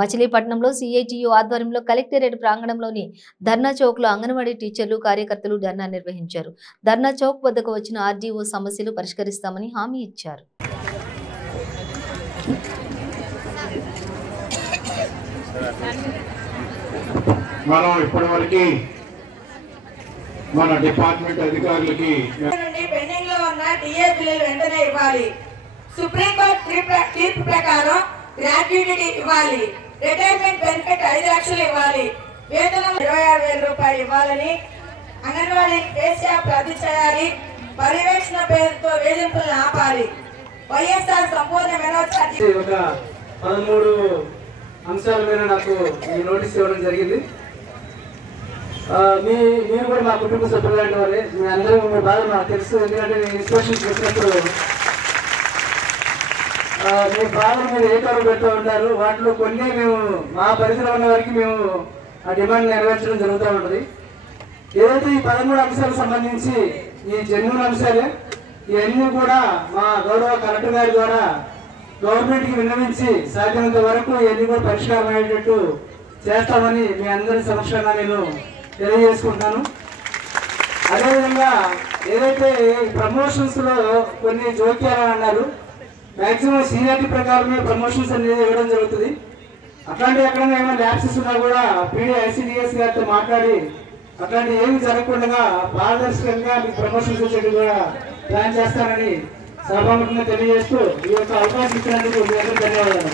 మచిలీపట్నంలో సిఐటియు ఆధ్వర్యంలో కలెక్టరేట్ ప్రాంగణంలోని ధర్నా చౌక్ లో అంగన్వాడీ టీచర్లు కార్యకర్తలు ధర్నా నిర్వహించారు. ధర్నా చౌక్ వద్దకు వచ్చిన ఆర్డీఓ సమస్యలు పరిష్కరిస్తామని హామీ ఇచ్చారు. మనం ఇప్పటివరకు మన డిపార్ట్మెంట్ అధికారులకి పెండింగ్ లో ఉన్న టీఏ బిల్లులు వెంటనే ఇవ్వాలి. సుప్రీంకోర్టు తీర్పు ప్రకారం గ్రాట్యుటీ ఇవ్వాలి. రిటైర్మెంట్ బెనిఫిట్ 5 లక్షలు ఇవ్వాలి. వేతనం 26,000 రూపాయలు ఇవ్వాలని అంగన్వాడీ కేసీఆర్ రద్దు చేయాలి. పర్యవేక్షణ పేరుతో వేధింపులను ఆపాలి. వైఎస్ఆర్ సంపూర్ణ వినోద్ ఒక 13 అంశాల మీద నాకు ఈ నోటీస్ ఇవ్వడం జరిగింది. మీరు కూడా మా కుటుంబ సభ్యులు లాంటి వారే. మీ అందరూ మీ బాధ నాకు తెలుసు. ఎందుకంటే నేను ఇన్స్పెక్షన్స్ పెట్టినప్పుడు మీ బాధలు మీరు ఏ కరువు పెడుతూ ఉంటారు. వాటిలో కొన్ని మేము మా పరిధిలో ఉన్న వారికి మేము ఆ డిమాండ్ నెరవేర్చడం జరుగుతూ ఉంటుంది. ఏదైతే ఈ 13 అంశాలకు సంబంధించి ఈ జెన్యూన్ అంశాలే ఇవన్నీ కూడా మా గౌరవ కలెక్టర్ గారి ద్వారా గవర్నమెంట్కి విన్నవించి సాధ్యమైనంత వరకు ఇవన్నీ కూడా పరిష్కారం అయ్యేటట్టు చేస్తామని మీ అందరి సమక్షంగా నేను తెలియజేసుకుంటున్నాను. అదేవిధంగా ఏదైతే ప్రమోషన్స్లో కొన్ని జోక్యాలు అన్నారు, మ్యాక్సిమం సీనియారిటీ ప్రకారమే ప్రమోషన్స్ అనేది ఇవ్వడం జరుగుతుంది. అట్లాంటి ఎక్కడైనా ఏమైనా ల్యాప్సెస్ ఉన్నా కూడా పీడీ ఐసీడీఎస్ గారితో మాట్లాడి అట్లాంటి ఏమి జరగకుండా పారదర్శకంగా మీకు ప్రమోషన్స్ వచ్చేది కూడా ప్లాన్ చేస్తానని సభాముఖంగా తెలియజేస్తూ ఈ యొక్క అవకాశం ఇచ్చినందుకు మీ అందరూ ధన్యవాదాలు.